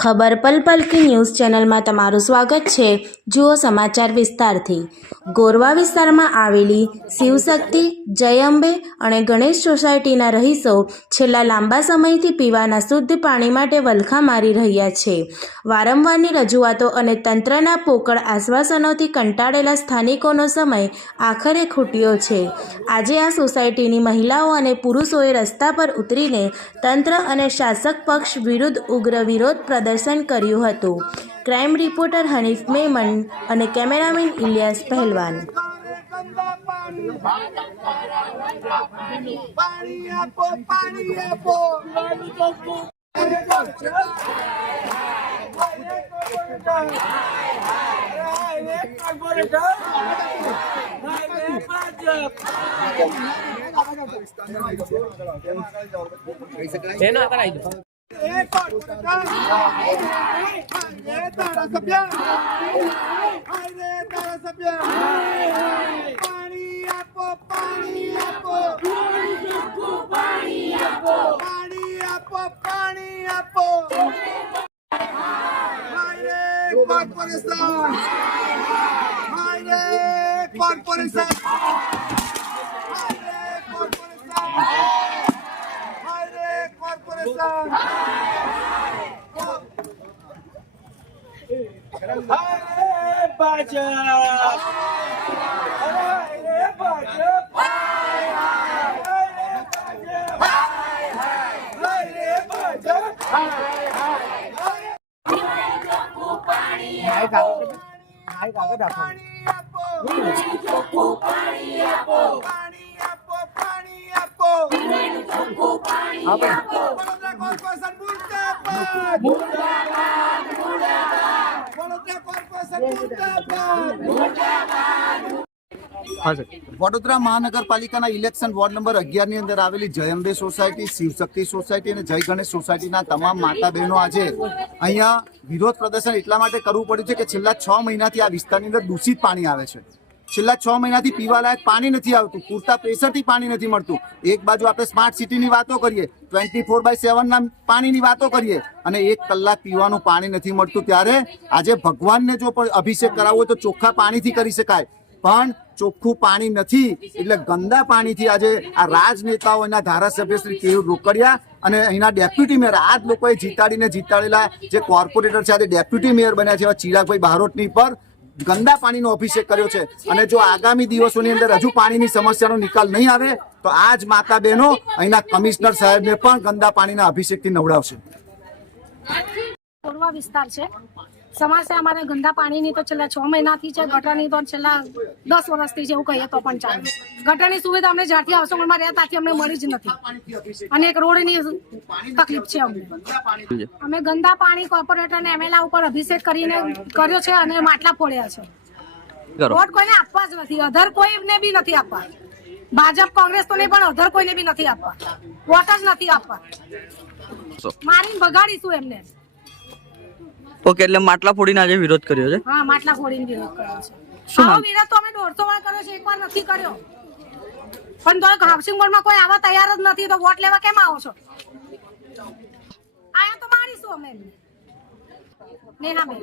ખબર પલ પલ કી ન્યૂઝ ચેનલમાં તમારું સ્વાગત છે। જુઓ સમાચાર વિસ્તારથી। ગોરવા વિસ્તારમાં આવેલી શિવશક્તિ, જય અંબે અને ગણેશ સોસાયટીના રહીશો છેલ્લા લાંબા સમયથી પીવાના શુદ્ધ પાણી માટે વલખા મારી રહ્યા છે। વારંવારની રજૂઆતો અને તંત્રના પોકળ આશ્વાસનોથી કંટાળેલા સ્થાનિકોનો સમય આખરે ખૂટ્યો છે। આજે આ સોસાયટીની મહિલાઓ અને પુરુષોએ રસ્તા પર ઉતરીને તંત્ર અને શાસક પક્ષ વિરુદ્ધ ઉગ્ર વિરોધ પ્રદર્શન કર્યું હતું। ક્રાઇમ રિપોર્ટર હનીફ મેમન અને કેમેરામેન ઇલિયાસ પહેલવાન। વડોદરા મહાનગરપાલિકાના ઇલેક્શન વોર્ડ નંબર 11 ની અંદર આવેલી જય અંબે સોસાયટી, શિવશક્તિ સોસાયટી અને જય ગણેશ સોસાયટીના તમામ માતા બહેનો આજે અહીંયા વિરોધ પ્રદર્શન એટલા માટે કરવું પડ્યું છે કે છેલ્લા 6 મહિનાથી આ વિસ્તારની અંદર દૂષિત પાણી આવે છે। છેલ્લા 6 મહિનાથી પીવાલાયક પાણી નથી આવતું, પૂરતા પ્રેશરથી પાણી નથી મળતું। એક બાજુ આપણે સ્માર્ટ સિટીની વાતો કરીએ, 24/7 ના પાણીની વાતો કરીએ અને 1 કલાક પીવાનું પાણી નથી મળતું, ત્યારે આજે ભગવાનને જો પણ અભિષેક કરાવવો હોય તો ચોખ્ખા પાણીથી કરી શકાય, પણ ચોખ્ખું પાણી નથી એટલે ગંદા પાણીથી આજે આ રાજનેતાઓ, એના ધારાસભ્ય શ્રી કેયુર રોકડિયા અને અહીંના ડેપ્યુટી મેયર, આ જ લોકોએ જીતાડેલા જે કોર્પોરેટર છે આજે ડેપ્યુટી મેયર બન્યા છે એવા ચિરાગભાઈ બારોટની પર ગંદા પાણીનો અભિષેક કર્યો છે। અને જો આગામી દિવસોની અંદર હજુ પાણીની સમસ્યાનો નિકાલ નહીં આવે તો આ જ માતા બહેનો અહીંના કમિશનર સાહેબને પણ ગંદા પાણીના અભિષેકથી નવડાવશે। ગોરવા વિસ્તાર છે, સમસ્યા અમારે ગંદા પાણીની તો છેલ્લા 6 મહિનાથી છે, ગટરની તો છેલ્લા 10 વર્ષથી છે એવું કહીએ તો પણ ચાલે। ગટરની સુવિધા અમને જ્યારથી આવસોમાં રહ્યા ત્યાંથી અમને મળી જ નથી અને એક રોડની તકલીફ છે અમને। અમે ગંદા પાણી કોર્પોરેટર ને એમએલએ ઉપર અભિષેક કરીને કર્યો છે અને માટલા ફોડ્યા છે। વોટ કોઈને આપવા જ નથી, અધર કોઈને બી નથી આપવા, ભાજપ કોંગ્રેસ તો નહીં પણ અધર કોઈને બી નથી આપવા, વોટ જ નથી આપવા, મારીને ભગાડીશું એમને। ઓકે, એટલે માટલા ફોડીને આજે વિરોધ કર્યો છે? હા, માટલા ફોડીને વિરોધ કર્યો છે। આવો વિરોધ તો અમે 150 વાર કર્યો છે, એકવાર નથી કર્યો, પણ તો હાઉસિંગ બોર્ડમાં કોઈ આવવા તૈયાર જ નથી, તો વોટ લેવા કેમ આવો છો? આયા તો મારીશું અમે। નેહાબેન।